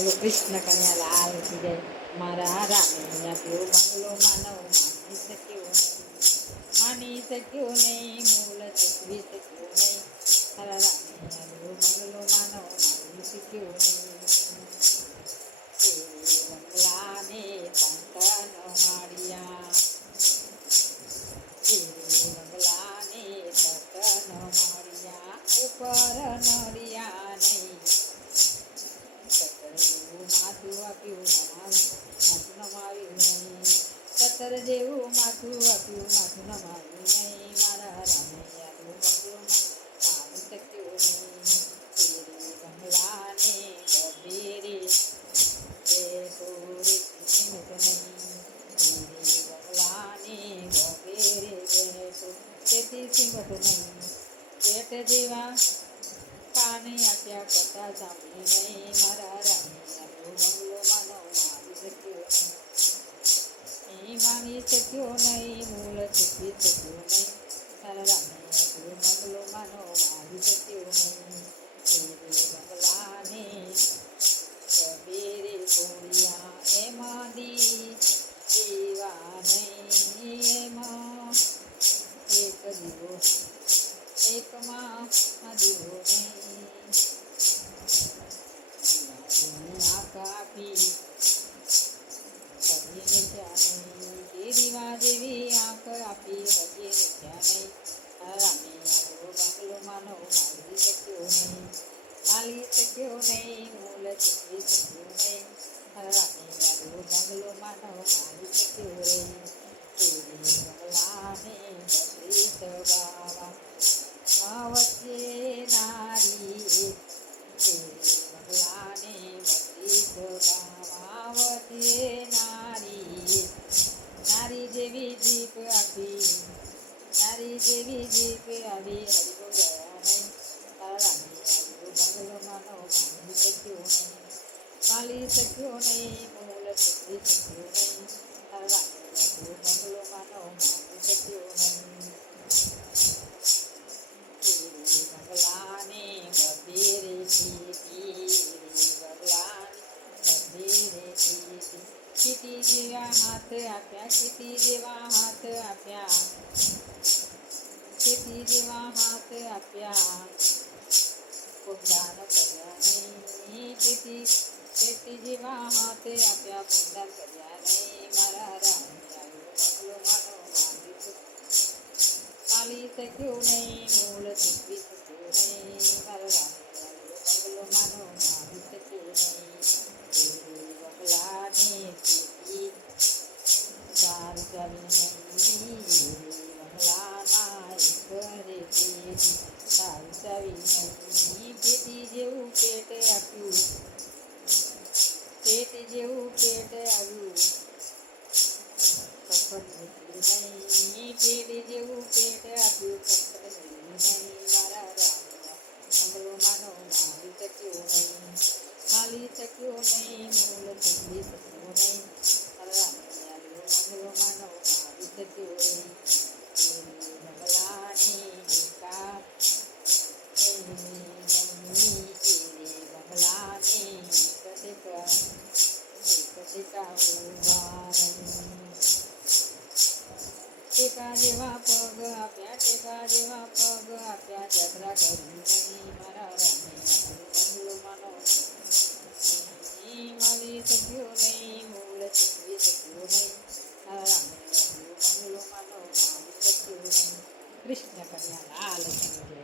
બોલો કૃષ્ણ કન્યા લાલ કી જય. મારા રામે આપ્યો બંગલો માનવ માની શક્યો નહીં, મૂળ ચૂકવી શક્યો નહીં. મારા રામે આપ્યો બંગલો માનવ માની શક્યો નહીં. બંગલાને તંતન માળિયા, બંગલાને તંતન માળિયા, ઉપર નડિયા નહીં. માથું આપ્યું માથું નમાવ્યું નહીં. સતર જેવું માથું આપ્યું માથું નમાવ્યું નહીં. મારા રામે આપ્યું બંગલોમાં મારી શક્યો નહીં. બંગલાને ગભેરે બેઠો રે સિમત નહીં. બંગલાને ગભેરે બેઠો તેથી સિમત નહીં. પેટ જેવા કાને આપ્યા કથા સાંભળી નહીં. મારા રામે બંગલો માનવ મારી શક્યો નહીં. માની શક્યો નહીં, મૂળ ચૂકવી શક્યો નહીં. તારા રામે આપ્યો બંગલો માનવ મારી શક્યો નહીં. બંગલાને કબીરે તોડ્યા એમાં દીવા નહીં. એમાં એક દીવો એકમાં દીવો નહીં. કાપી હજીને ત્યાં નહીં. કેરીવા જેવી આંખ આપી હજીને ત્યાં નહીં. રામે આપ્યો બંગલો માનવ મારી શક્યો નહીં. માલી શક્યો નહીં, મૂળ ચૂકવી શક્યો નહીં. રામે આપ્યો બંગલો માનવ મારી શક્યો નહીં. બંગલાને બત્રીસ બાવા વચ્ચે નારી. બંગલાને બત્રીસ બાવા વચ્ચે નારી. નારી જેવી જીપ આપી, નારી જેવી જીપ આવી હરિભો ગયા નહીં. રામે આપ્યો બંગલો માનવ માની શક્યો નહીં. માલી શક્યો નહીં, મૂળ ચૂકવી શક્યો નહીં. રામે આપ્યો બંગલો માનવ માની શક્યો નહીં. બંગલાને ગભેરે ચીટી જેવા હાથ આપ્યા, ચીટી જેવા હાથ આપ્યા, ચીટી જેવા હાથ આપ્યા. પુનદાન કર્યા નહીં. ચીટી જેવા હાથ આપ્યા, પુનદાન કર્યા નહીં. મારા રામે આપ્યો બંગલો માનવ મારી માલી શક્યો નહીં, મૂળ ચૂકવી શક્યો નહીં. મારા રામે આપ્યો બંગલો માનવ મારી શક્યો નહીં. બંગલાને પેટી ચાર ચાવી નહીં. બંગલામાં એક પેટી ચાર ચાવી નહીં. પેટી જેવું પેટ આપ્યું, પેટ જેવું પેટ આવ્યું. કપટ નીકળ્યું નહીં. પેટ જેવું પેટ આપ્યું, કપટ નીકળ્યું નહીં. મારા રામે બંગલો માનવ મારી શક્યો નહીં. માલી શક્યો નહીં, મૂળ ચૂકવી શક્યો નહીં. રામે આપ્યો બંગલો માનવ મારી શક્યો નહીં. બંગલાની કા બંગલાની ટેકા ઉભા નહીં. ટેકા જેવા પગ આપ્યા, ટેકા જેવા પગ આપ્યા, યાત્રા કરી નહીં. મારા રામે આપ્યો બંગલો માનવ માલી શક્યો નહીં, મૂળ ચૂકવી શક્યો નહીં. રામે આપ્યો બંગલો માનવ મારી શક્યો નહીં. કૃષ્ણ કન્યા લાલ કી જય.